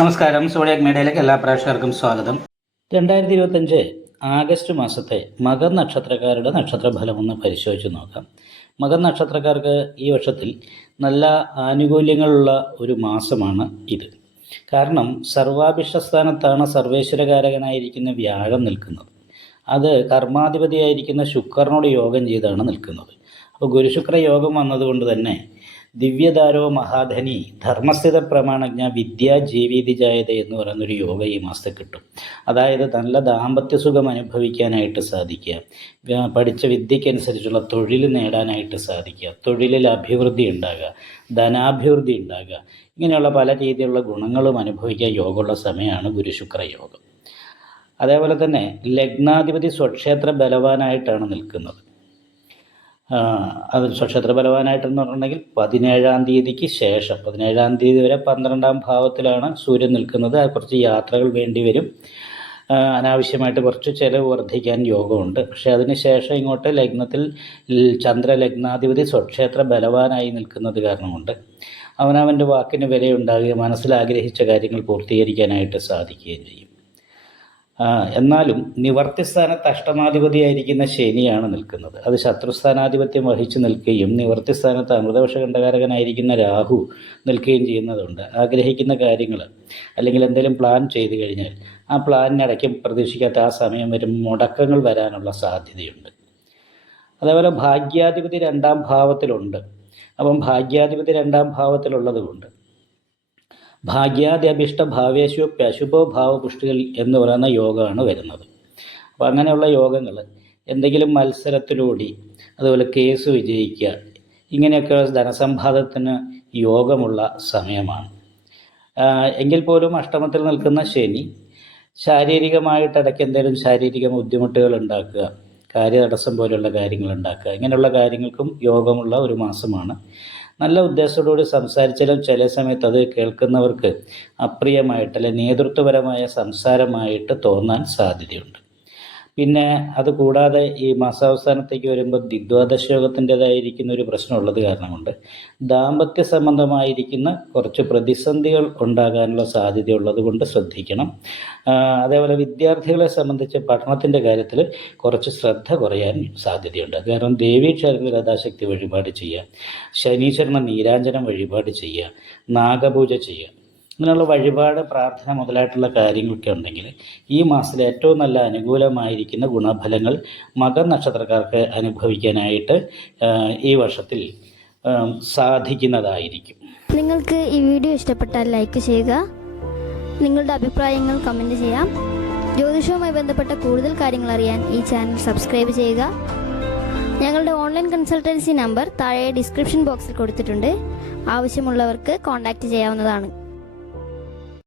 നമസ്കാരം. സോഡിയാക് മീഡിയയിലേക്ക് എല്ലാ പ്രേക്ഷകർക്കും സ്വാഗതം. 2025 ആഗസ്റ്റ് മാസത്തെ മകർ നക്ഷത്രക്കാരുടെ നക്ഷത്രഫലം ഒന്ന് പരിശോധിച്ച് നോക്കാം. മകർ നക്ഷത്രക്കാർക്ക് ഈ വർഷത്തിൽ നല്ല ആനുകൂല്യങ്ങളുള്ള ഒരു മാസമാണ് ഇത്. കാരണം സർവാഭിഷ്ടസ്ഥാനത്താണ് സർവേശ്വരകാരകനായിരിക്കുന്ന വ്യാഴം നിൽക്കുന്നത്. അത് കർമാധിപതിയായിരിക്കുന്ന ശുക്രനോട് യോഗം ചെയ്താണ് നിൽക്കുന്നത്. അപ്പോൾ ഗുരുശുക്ര യോഗം വന്നതുകൊണ്ട് തന്നെ ദിവ്യദാരോ മഹാധനി ധർമ്മസ്ഥിത പ്രമാണജ്ഞ വിദ്യാ ജീവീതിജായത എന്ന് പറയുന്നൊരു യോഗ ഈ മാസത്തെ കിട്ടും. അതായത് നല്ല ദാമ്പത്യ സുഖം അനുഭവിക്കാനായിട്ട് സാധിക്കുക, പഠിച്ച വിദ്യക്കനുസരിച്ചുള്ള തൊഴിൽ നേടാനായിട്ട് സാധിക്കുക, തൊഴിലിൽ അഭിവൃദ്ധി ഉണ്ടാകുക, ധനാഭിവൃദ്ധി ഉണ്ടാകുക, ഇങ്ങനെയുള്ള പല രീതിയിലുള്ള ഗുണങ്ങളും അനുഭവിക്കാൻ യോഗമുള്ള സമയമാണ് ഗുരുശുക്ര യോഗം. അതേപോലെ തന്നെ ലഗ്നാധിപതി സ്വക്ഷേത്ര ബലവാനായിട്ടാണ് നിൽക്കുന്നത്. അത് സ്വക്ഷേത്ര ബലവാനായിട്ടെന്ന് പറഞ്ഞിട്ടുണ്ടെങ്കിൽ 17-ാം തീയതിക്ക് ശേഷം 17-ാം തീയതി വരെ 12-ാം ഭാവത്തിലാണ് സൂര്യൻ നിൽക്കുന്നത്. കുറച്ച് യാത്രകൾ വേണ്ടി വരും, അനാവശ്യമായിട്ട് കുറച്ച് ചിലവ് വർദ്ധിക്കാൻ യോഗമുണ്ട്. പക്ഷേ അതിന് ശേഷം ഇങ്ങോട്ട് ലഗ്നത്തിൽ ചന്ദ്രലഗ്നാധിപതി സ്വക്ഷേത്ര ബലവാനായി നിൽക്കുന്നത് കാരണം കൊണ്ട് അവനവൻ്റെ വാക്കിന് വിലയുണ്ടാകുകയും മനസ്സിലാഗ്രഹിച്ച കാര്യങ്ങൾ പൂർത്തീകരിക്കാനായിട്ട് സാധിക്കുകയും ചെയ്യും. എന്നാലും നിവർത്തിസ്ഥാനത്ത് അഷ്ടമാധിപതിയായിരിക്കുന്ന ശനിയാണ് നിൽക്കുന്നത്. അത് ശത്രുസ്ഥാനാധിപത്യം വഹിച്ചു നിൽക്കുകയും നിവർത്തിസ്ഥാനത്ത് അമൃതവർഷകണ്ഠകാരകനായിരിക്കുന്ന രാഹു നിൽക്കുകയും ചെയ്യുന്നതുകൊണ്ട് ആഗ്രഹിക്കുന്ന കാര്യങ്ങൾ അല്ലെങ്കിൽ എന്തെങ്കിലും പ്ലാൻ ചെയ്തു കഴിഞ്ഞാൽ ആ പ്ലാനിനിടയ്ക്ക് പ്രതീക്ഷിക്കാത്ത ആ സമയം വരും മുടക്കങ്ങൾ വരാനുള്ള സാധ്യതയുണ്ട്. അതേപോലെ ഭാഗ്യാധിപതി 2-ാം ഭാവത്തിലുണ്ട്. അപ്പം ഭാഗ്യാധിപതി 2-ാം ഭാവത്തിലുള്ളത് കൊണ്ട് ഭാഗ്യാദി അഭിഷ്ട ഭാവേശോ അശുഭോ ഭാവപുഷ്ടികൾ എന്ന് പറയുന്ന യോഗമാണ് വരുന്നത്. അപ്പോൾ അങ്ങനെയുള്ള യോഗങ്ങൾ എന്തെങ്കിലും മത്സരത്തിലൂടെ അതുപോലെ കേസ് വിജയിക്കുക, ഇങ്ങനെയൊക്കെ ധനസമ്പാദത്തിന് യോഗമുള്ള സമയമാണ്. എങ്കിൽ പോലും അഷ്ടമത്തിൽ നിൽക്കുന്ന ശനി ശാരീരികമായിട്ട് ഇടയ്ക്ക് എന്തെങ്കിലും ശാരീരിക ബുദ്ധിമുട്ടുകൾ ഉണ്ടാക്കുക, കാര്യതടസ്സം പോലെയുള്ള കാര്യങ്ങൾ ഉണ്ടാക്കുക, ഇങ്ങനെയുള്ള കാര്യങ്ങൾക്കും യോഗമുള്ള ഒരു മാസമാണ്. നല്ല ഉദ്ദേശത്തോടുകൂടി സംസാരിച്ചാലും ചില സമയത്ത് അത് കേൾക്കുന്നവർക്ക് അപ്രിയമായിട്ട് അല്ലെങ്കിൽ നേതൃത്വപരമായ സംസാരമായിട്ട് തോന്നാൻ സാധ്യതയുണ്ട്. പിന്നെ അതുകൂടാതെ ഈ മാസാവസാനത്തേക്ക് വരുമ്പോൾ ദിഗ്ദ്വാദശ യോഗത്തിൻ്റെതായിരിക്കുന്ന ഒരു പ്രശ്നമുള്ളത് കാരണം കൊണ്ട് ദാമ്പത്യ സംബന്ധമായിരിക്കുന്ന കുറച്ച് പ്രതിസന്ധികൾ ഉണ്ടാകാനുള്ള സാധ്യതയുള്ളത് കൊണ്ട് ശ്രദ്ധിക്കണം. അതേപോലെ വിദ്യാർത്ഥികളെ സംബന്ധിച്ച് പഠനത്തിൻ്റെ കാര്യത്തിൽ കുറച്ച് ശ്രദ്ധ കുറയാൻ സാധ്യതയുണ്ട്. കാരണം ദേവീക്ഷേത്രത്തിൽ യഥാശക്തി വഴിപാട് ചെയ്യുക, ശനീശ്വരന് നീരാഞ്ജനം വഴിപാട് ചെയ്യുക, നാഗപൂജ ചെയ്യുക, ഇങ്ങനെയുള്ള വഴിപാട് പ്രാർത്ഥന മുതലായിട്ടുള്ള കാര്യങ്ങളൊക്കെ ഉണ്ടെങ്കിൽ ഈ മാസത്തിലെ ഏറ്റവും നല്ല അനുകൂലമായിരിക്കുന്ന ഗുണഫലങ്ങൾ മകർ നക്ഷത്രക്കാർക്ക് അനുഭവിക്കാനായിട്ട് ഈ വർഷത്തിൽ സാധിക്കുന്നതായിരിക്കും. നിങ്ങൾക്ക് ഈ വീഡിയോ ഇഷ്ടപ്പെട്ടാൽ ലൈക്ക് ചെയ്യുക, നിങ്ങളുടെ അഭിപ്രായങ്ങൾ കമൻറ്റ് ചെയ്യാം. ജ്യോതിഷവുമായി ബന്ധപ്പെട്ട കൂടുതൽ കാര്യങ്ങൾ അറിയാൻ ഈ ചാനൽ സബ്സ്ക്രൈബ് ചെയ്യുക. ഞങ്ങളുടെ ഓൺലൈൻ കൺസൾട്ടൻസി നമ്പർ താഴെ ഡിസ്ക്രിപ്ഷൻ ബോക്സിൽ കൊടുത്തിട്ടുണ്ട്. ആവശ്യമുള്ളവർക്ക് കോൺടാക്റ്റ് ചെയ്യാവുന്നതാണ്.